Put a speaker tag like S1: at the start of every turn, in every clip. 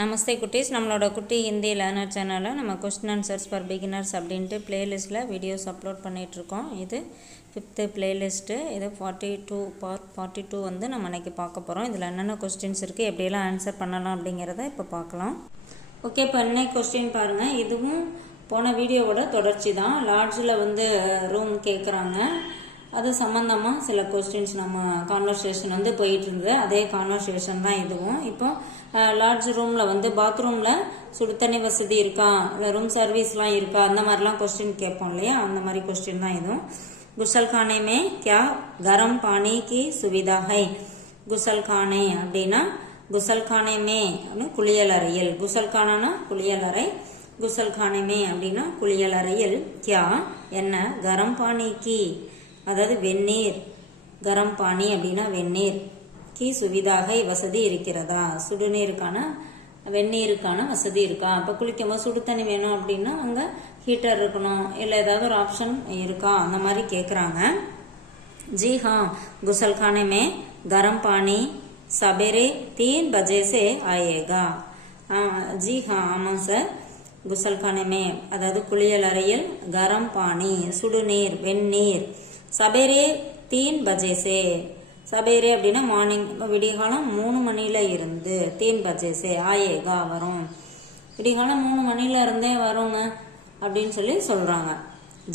S1: நமஸ்தே குட்டீஸ். நம்மளோட குட்டி ஹிந்தி லேர்னர் சேனலில் நம்ம கொஸ்டின் ஆன்சர்ஸ் ஃபார் பிகினர்ஸ் அப்படின்ட்டு பிளேலிஸ்ட்டில் வீடியோஸ் அப்லோட் பண்ணிகிட்ருக்கோம் இது ஃபிஃப்த்து பிளேலிஸ்ட்டு இது forty two part forty two வந்து நம்ம அன்றைக்கி பார்க்க போகிறோம் இதில் என்னென்ன கொஸ்டின்ஸ் இருக்குது எப்படியெல்லாம் ஆன்சர் பண்ணலாம் அப்படிங்கிறத இப்போ பார்க்கலாம். ஓகே இப்போ இன்னைக்கு கொஸ்டின் பாருங்கள் இதுவும் போன வீடியோவோட தொடர்ச்சி தான் லாட்ஜில் வந்து ரூம் கேட்குறாங்க அது சம்மந்தமாக சில கொஸ்டின்ஸ் நம்ம கான்வர்சேஷன் வந்து போயிட்டு இருந்தது அதே கான்வர்சேஷன் தான் இதுவும். இப்போ லார்ஜ் ரூமில் வந்து பாத்ரூமில் சுடு தண்ணி வசதி இருக்கா? ரூம் சர்வீஸ்லாம் இருக்கா? அந்த மாதிரிலாம் கொஸ்டின் கேட்போம் இல்லையா? அந்த மாதிரி கொஸ்டின் தான் இதுவும். குசல் கானேமே கியா கரம் பானி கி சுவிதா ஹை. குசல் கானே அப்படின்னா குசல் கானேமே அப்படின்னு குளியலறையில் குசல் கானா குளியலறை குசல் கானேமே அப்படின்னா குளியலறையில் கியா என்ன? கரம் பானி கி. அதாவது வெந்நீர் கரம் பானி அப்படின்னா வெந்நீர் கி சுவிதாக வசதி இருக்கிறதா சுடுநீருக்கான வெந்நீருக்கான வசதி இருக்கா இப்போ குளிக்கும் போது சுடு தண்ணி வேணும் அப்படின்னா அங்கே ஹீட்டர் இருக்கணும் இல்லை ஏதாவது ஒரு ஆப்ஷன் இருக்கா அந்த மாதிரி கேட்குறாங்க जी हाँ गुसल खाने में गर्म पानी सवेरे तीन बजे से आएगा जी हाँ ஆமாம் சார் குசல் கானமே அதாவது குளியல் அறையில் கரம் பானி சுடுநீர் வெந்நீர் சபேரே தீன் பஜேசே. சபேரே அப்படின்னா மார்னிங் விடிகாலம் மூணு மணியில இருந்து தீன் பஜேசே ஆயேகா வரும். விடிகாலம் மூணு மணியில இருந்தே வருங்க அப்படின்னு சொல்லி சொல்றாங்க.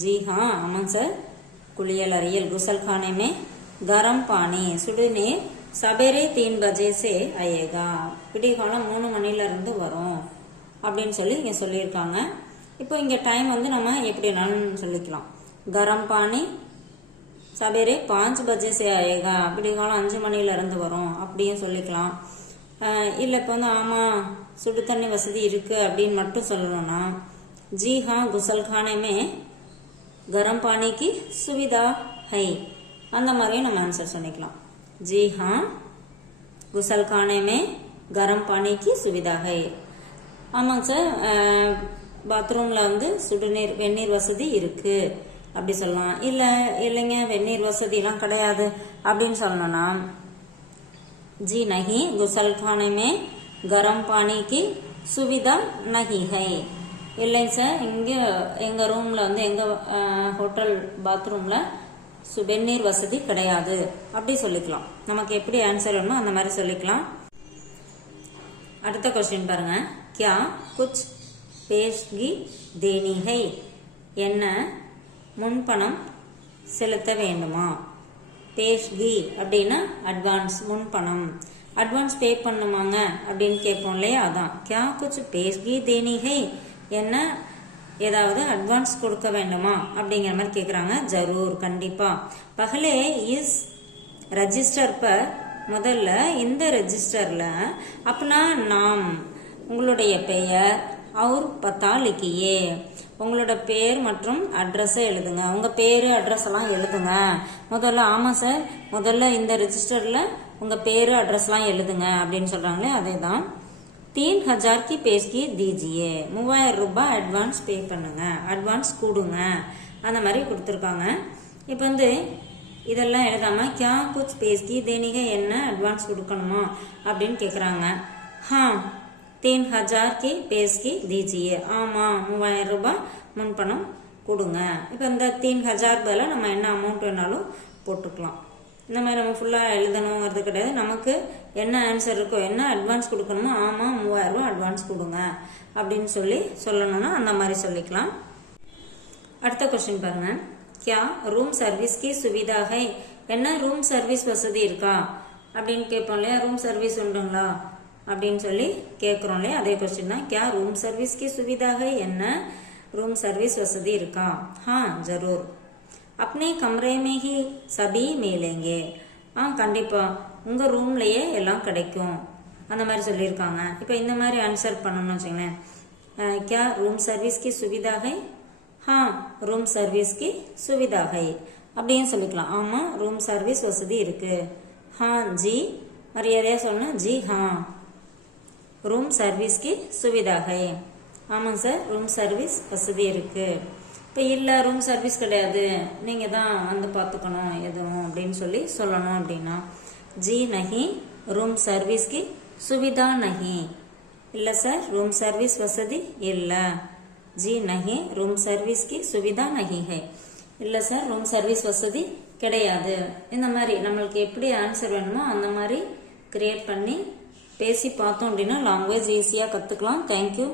S1: ஜிஹா ஹா சார். குளியல் அறையில் குசல்கானேமே கரம் பானி சுடுநீர் சபேரே தீன் பஜேசே ஐயேகா விடிகாலம் மூணு மணிலேருந்து வரும் அப்படின்னு சொல்லி இங்கே சொல்லியிருக்காங்க. இப்போ இங்கே டைம் வந்து நம்ம எப்படி எப்படினாலும் சொல்லிக்கலாம். கரம் பானி சவேரே பாஞ்சு பஜ்ஜே சே ஆயேகா அப்படி காலம் அஞ்சு இருந்து வரும். அப்படியும் சொல்லிக்கலாம். இல்லை இப்போ வந்து ஆமாம் சுடு தண்ணி வசதி இருக்குது அப்படின்னு மட்டும் சொல்லணும்னா ஜி குசல் கானேமே கரம் பானிக்கு சுவிதா ஹை. அந்த மாதிரியும் நம்ம ஆன்சர் சொல்லிக்கலாம். ஜி குசல் கானேமே கரம் பானிக்கு சுவிதா ஹை. ஆமாங்க சார். பாத்ரூமில் வந்து சுடுநீர் வெந்நீர் வசதி இருக்குது அப்படி சொல்லலாம் இல்லை இல்லைங்க வெந்நீர் வசதிலாம் கிடையாது அப்படின்னு சொல்லணும்னா जी नहीं गुसल खाने में गरम पानी की सुविधा नहीं है இல்லைங்க சார் இங்கே எங்கள் ரூமில் வந்து எங்கள் ஹோட்டல் பாத்ரூமில் சு வெந்நீர் வசதி கிடையாது அப்படி சொல்லிக்கலாம் நமக்கு எப்படி ஆன்சர் வேணுமோ அந்த மாதிரி சொல்லிக்கலாம் அடுத்த கொஸ்டின் பாருங்க கியா குச் பேஷ்கி தேனி ஹை என்ன முன்பணம் செலுத்த வேண்டுமா? பேஷ்கி அப்படின்னா அட்வான்ஸ் முன்பணம். அட்வான்ஸ் பே பண்ணுமாங்க அப்படின்னு கேட்போம் இல்லையா? அதான். கியா குச்சு பேஷ்கி தேனிகை என்ன? ஏதாவது அட்வான்ஸ் கொடுக்க வேண்டுமா? அப்படிங்கிற மாதிரி கேட்குறாங்க ஜரூர் கண்டிப்பாக பகலே இஸ் ரெஜிஸ்டர் ப முதல்ல இந்த ரெஜிஸ்டரில் அப்படின்னா நாம் உங்களுடைய பெயர் அவர் பத்தா லிக்கியே உங்களோட பேர் மற்றும் அட்ரஸை எழுதுங்க. உங்கள் பேர் அட்ரஸ் எல்லாம் எழுதுங்க. முதல்ல ஆமாம் சார் முதல்ல இந்த ரிஜிஸ்டரில் உங்கள் பேர் அட்ரஸ்லாம் எழுதுங்க அப்படின்னு சொல்கிறாங்களே அதே தான் தீன் ஹஜார் கி பேஸ்கி தீஜியே. மூவாயிரம் ரூபாய் அட்வான்ஸ் பே பண்ணுங்க. அட்வான்ஸ் கொடுங்க. அந்த மாதிரி கொடுத்துருக்காங்க. இப்போ வந்து இதெல்லாம் எழுதாமல் கியா குச் பேஸ்கி தேனிக என்ன அட்வான்ஸ் கொடுக்கணுமா? அப்படின்னு கேட்குறாங்க தீன் ஹஜார் கி பேஸ்கி தீஜியே ஆமாம் மூவாயிரம் ரூபாய் முன்பணம் கொடுங்க இப்போ இந்த தீன் ஹஜார் பதிலாக நம்ம என்ன அமௌண்ட் வேணாலும் போட்டுக்கலாம் இந்த மாதிரி நம்ம ஃபுல்லாக எழுதணுங்கிறது கிடையாது. நமக்கு என்ன ஆன்சர் இருக்கோ என்ன அட்வான்ஸ் கொடுக்கணுமோ ஆமாம் மூவாயிரம் ரூபாய் அட்வான்ஸ் கொடுங்க அப்படின்னு சொல்லி சொல்லணும்னா அந்த மாதிரி சொல்லிக்கலாம். அடுத்த கொஸ்டின் பாருங்க. கியா ரூம் சர்வீஸ்க்கு சுவிதா ஹை என்ன ரூம் சர்வீஸ் வசதி இருக்கா? அப்படின்னு கேட்போம் இல்லையா? ரூம் சர்வீஸ் உண்டுங்களா? அப்படின்னு சொல்லி கேட்குறோம் இல்லையா அதே கொஸ்டின் தான் கியா ரூம் சர்வீஸ்க்கு சுவிதா ஹை என்ன ரூம் சர்வீஸ் வசதி இருக்கா ஹா ஜரூர் अपने कमरे में ही सभी मिलेंगे ஆ கண்டிப்பா உங்க ரூம்லயே எல்லாம் கிடைக்கும் அந்த மாதிரி சொல்லியிருக்காங்க இப்போ இந்த மாதிரி ஆன்சர் பண்ணணும்னு வச்சுங்களேன் क्या रूम सर्विस की सुविधा है हाँ रूम सर्विस की सुविधा है அப்படின்னு சொல்லிக்கலாம் ஆமா ரூம் சர்வீஸ் வசதி இருக்கு ஹா ஜி மரியாதையா சொல்லணும் ஜி ஹா ரூம் சர்வீஸ்க்கு சுவிதாகை. ஆமாங்க சார் ரூம் சர்வீஸ் வசதி இருக்கு. இப்போ இல்லை ரூம் சர்வீஸ் கிடையாது. நீங்கள் தான் வந்து பார்த்துக்கணும் எதுவும் அப்படின்னு சொல்லி சொல்லணும் அப்படின்னா ஜி நஹி ரூம் சர்வீஸ்க்கு சுவிதா நஹி இல்லை சார் ரூம் சர்வீஸ் வசதி இல்லை. ஜி நஹி ரூம் சர்வீஸ்க்கு சுவிதா நகி ஹை இல்லை சார் ரூம் சர்வீஸ் வசதி கிடையாது. இந்த மாதிரி நம்மளுக்கு எப்படி ஆன்சர் வேணுமோ அந்த மாதிரி கிரியேட் பண்ணி பேசி பார்த்தோம் அப்படின்னா லாங்குவேஜ் ஈஸியாக கற்றுக்கலாம் தேங்க்யூ